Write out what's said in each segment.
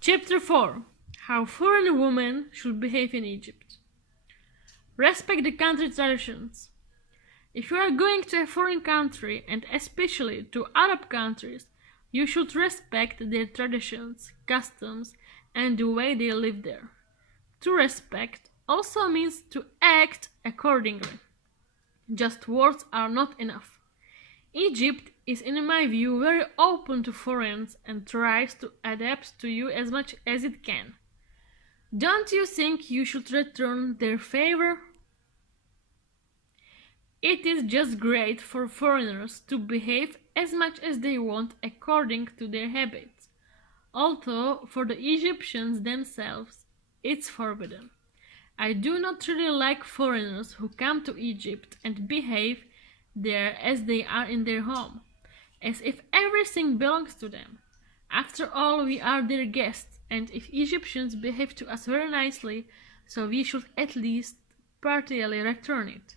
Chapter 4: How Foreign Women Should Behave in Egypt. Respect the country's traditions. If you are going to a foreign country, and especially to Arab countries, you should respect their traditions, customs, and the way they live there. To respect also means to act accordingly. Just words are not enough. Egypt is, in my view, very open to foreigners and tries to adapt to you as much as it can. Don't you think you should return their favor? It is just great for foreigners to behave as much as they want according to their habits, although for the Egyptians themselves it's forbidden. I do not really like foreigners who come to Egypt and behave there as they are in their home, as if everything belongs to them. After all, we are their guests, and if Egyptians behave to us very nicely, so we should at least partially return it.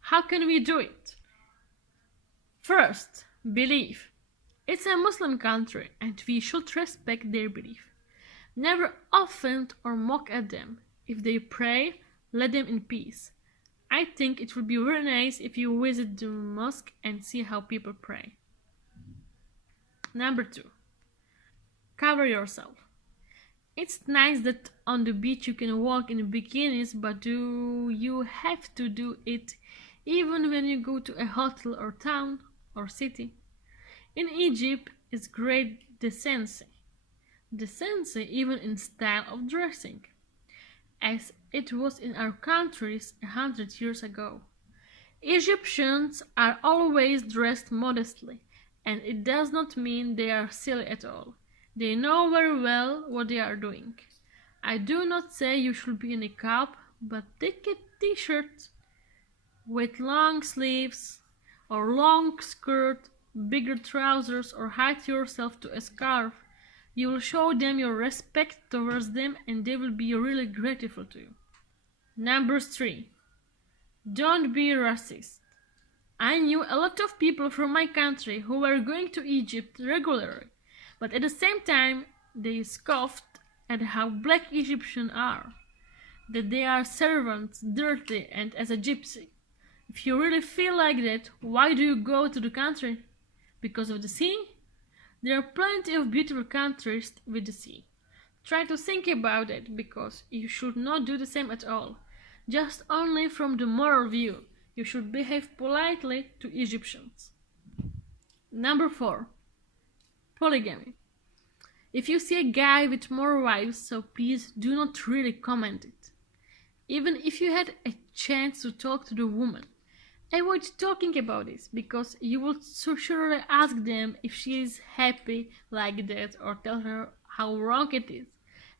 How can we do it? First, belief. It's a Muslim country, and we should respect their belief. Never offend or mock at them. If they pray, let them in peace. I think it would be very nice if you visit the mosque and see how people pray. Number 2. Cover yourself. It's nice that on the beach you can walk in bikinis, but do you have to do it even when you go to a hotel or town or city? In Egypt is great decency. Decency even in style of dressing, as it was in our countries 100 years ago. Egyptians are always dressed modestly, and it does not mean they are silly at all. They know very well what they are doing. I do not say you should be in a Niqab, but take a t-shirt with long sleeves or long skirt, bigger trousers, or hide yourself to a scarf. You will show them your respect towards them, and they will be really grateful to you. Number 3. Don't be racist. I knew a lot of people from my country who were going to Egypt regularly, but at the same time they scoffed at how black Egyptians are, that they are servants, dirty, and as a gypsy. If you really feel like that, why do you go to the country? Because of the sea? There are plenty of beautiful countries with the sea. Try to think about it, because you should not do the same at all. Just only from the moral view, you should behave politely to Egyptians. Number 4. Polygamy. If you see a guy with more wives, so please do not really comment it. Even if you had a chance to talk to the woman, avoid talking about this, because you will so surely ask them if she is happy like that, or tell her how wrong it is,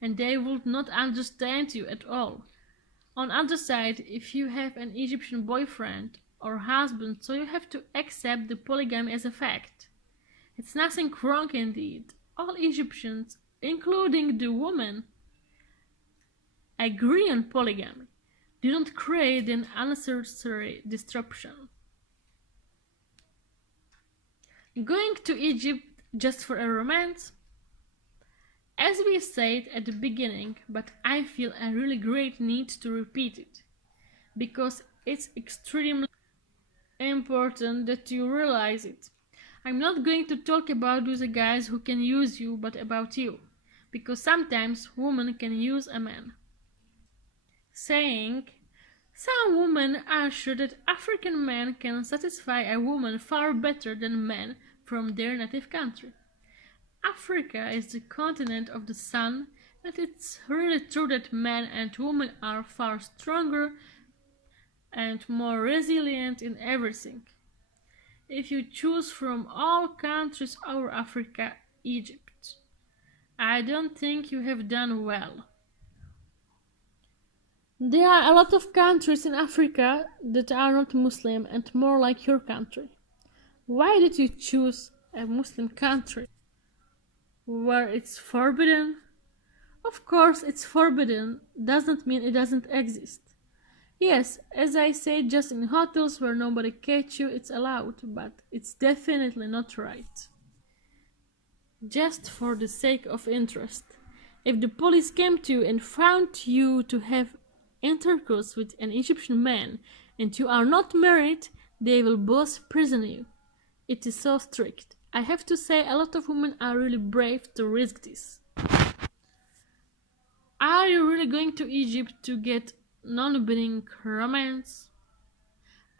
and they would not understand you at all. On the other side, if you have an Egyptian boyfriend or husband, so you have to accept the polygamy as a fact. It's nothing wrong indeed. All Egyptians, including the woman, agree on polygamy. Do not create an unnecessary disruption. Going to Egypt just for a romance? As we said at the beginning, but I feel a really great need to repeat it, because it's extremely important that you realize it. I'm not going to talk about those guys who can use you, but about you, because sometimes women can use a man. Saying, some women are sure that African men can satisfy a woman far better than men from their native country. Africa is the continent of the sun, and it's really true that men and women are far stronger and more resilient in everything. If you choose from all countries over Africa, Egypt, I don't think you have done well. There are a lot of countries in Africa that are not Muslim and more like your country. Why did you choose a Muslim country where it's forbidden? Of course, it's forbidden, doesn't mean it doesn't exist. Yes, as I said, just in hotels where nobody catch you, it's allowed, but it's definitely not right. Just for the sake of interest. If the police came to you and found you to have intercourse with an Egyptian man and you are not married, they will both prison you. It is so strict. I have to say, a lot of women are really brave to risk this. Are you really going to Egypt to get non-binding romance?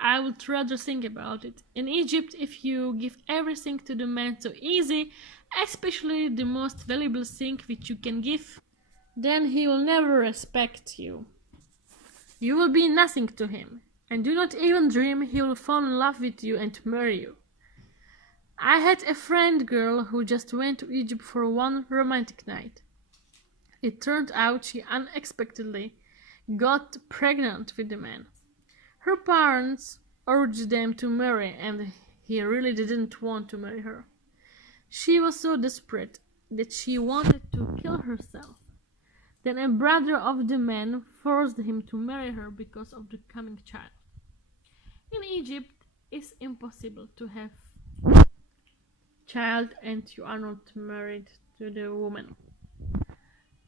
I would rather think about it. In Egypt, if you give everything to the man so easy, especially the most valuable thing which you can give, then he will never respect you. You will be nothing to him, and do not even dream he will fall in love with you and marry you. I had a friend girl who just went to Egypt for one romantic night. It turned out she unexpectedly got pregnant with the man. Her parents urged them to marry, and he really didn't want to marry her. She was so desperate that she wanted to kill herself. Then a brother of the man forced him to marry her because of the coming child. In Egypt, it's impossible to have child and you are not married to the woman.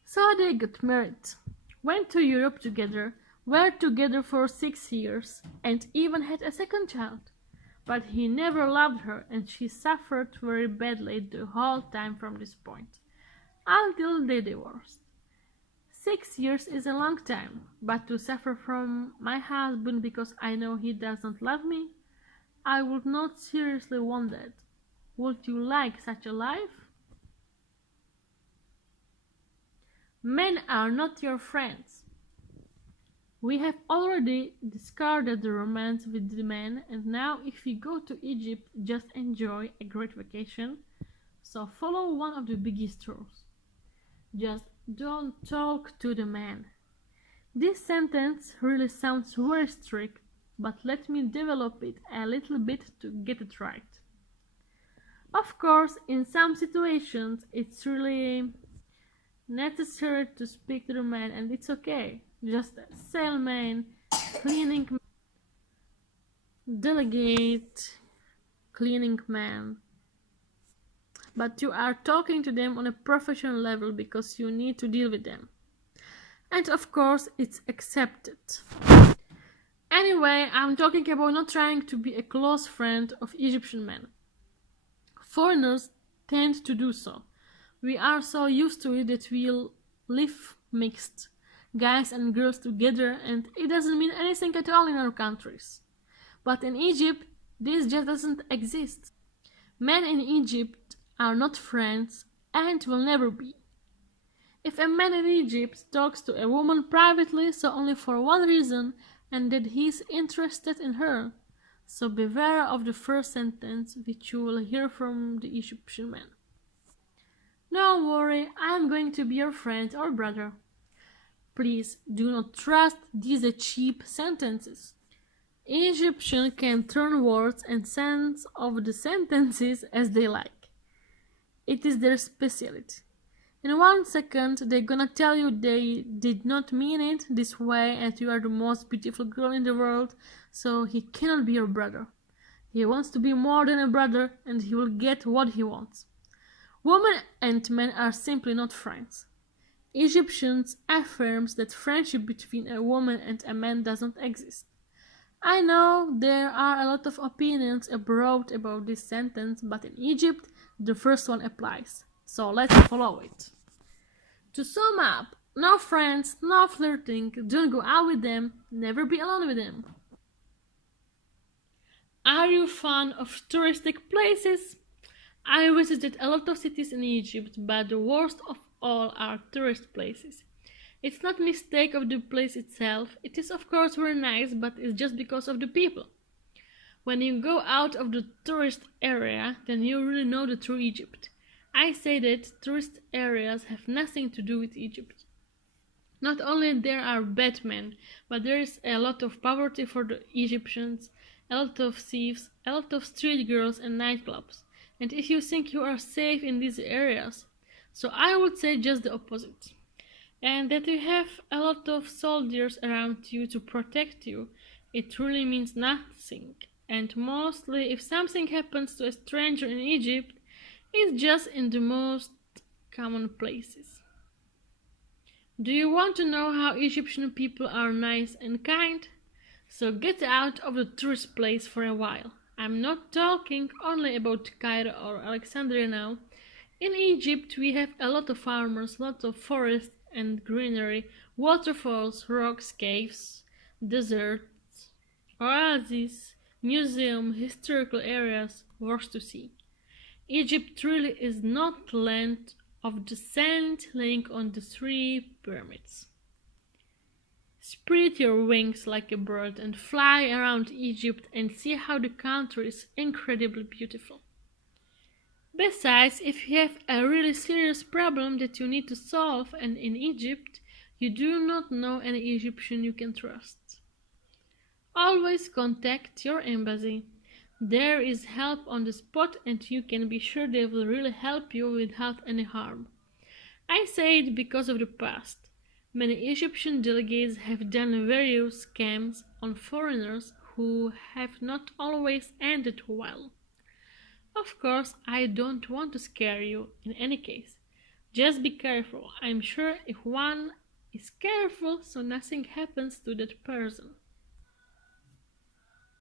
So they got married, went to Europe together, were together for 6 years, and even had a second child. But he never loved her, and she suffered very badly the whole time from this point, until they divorced. 6 years is a long time, but to suffer from my husband because I know he doesn't love me, I would not seriously want that. Would you like such a life? Men are not your friends. We have already discarded the romance with the men, and now if we go to Egypt, just enjoy a great vacation. So follow one of the biggest rules. Just don't talk to the man. This sentence really sounds very strict, but let me develop it a little bit to get it right. Of course, in some situations, it's really necessary to speak to the man, and it's okay. Just salesman, cleaning, delegate, cleaning man. But you are talking to them on a professional level because you need to deal with them. And of course, it's accepted. Anyway, I'm talking about not trying to be a close friend of Egyptian men. Foreigners tend to do so. We are so used to it that we'll live mixed, guys and girls together, and it doesn't mean anything at all in our countries. But in Egypt, this just doesn't exist. Men in Egypt are not friends and will never be. If a man in Egypt talks to a woman privately, so only for one reason, and that he's interested in her, so beware of the first sentence which you will hear from the Egyptian man. Don't worry, I'm going to be your friend or brother. Please do not trust these cheap sentences. Egyptians can turn words and sense of the sentences as they like. It is their specialty. In 1 second, they're gonna tell you they did not mean it this way and you are the most beautiful girl in the world, so he cannot be your brother. He wants to be more than a brother and he will get what he wants. Women and men are simply not friends. Egyptians affirms that friendship between a woman and a man doesn't exist. I know there are a lot of opinions abroad about this sentence, but in Egypt, the first one applies. So let's follow it. To sum up, no friends, no flirting, don't go out with them, never be alone with them. Are you fan of touristic places? I visited a lot of cities in Egypt, but the worst of all are tourist places. It's not mistake of the place itself, it is of course very nice, but it's just because of the people. When you go out of the tourist area, then you really know the true Egypt. I say that tourist areas have nothing to do with Egypt. Not only there are bad men, but there is a lot of poverty for the Egyptians, a lot of thieves, a lot of street girls and nightclubs. And if you think you are safe in these areas, so I would say just the opposite. And that you have a lot of soldiers around you to protect you, it really means nothing. And mostly, if something happens to a stranger in Egypt, it's just in the most common places. Do you want to know how Egyptian people are nice and kind? So get out of the tourist place for a while. I'm not talking only about Cairo or Alexandria now. In Egypt, we have a lot of farmers, lots of forest and greenery, waterfalls, rocks, caves, deserts, oases, museum, historical areas, worth to see. Egypt really is not the land of the sand laying on the three pyramids. Spread your wings like a bird and fly around Egypt and see how the country is incredibly beautiful. Besides, if you have a really serious problem that you need to solve and in Egypt you do not know any Egyptian you can trust, always contact your embassy. There is help on the spot and you can be sure they will really help you without any harm. I say it because of the past. Many Egyptian delegates have done various scams on foreigners who have not always ended well. Of course, I don't want to scare you in any case. Just be careful. I'm sure if one is careful, so nothing happens to that person.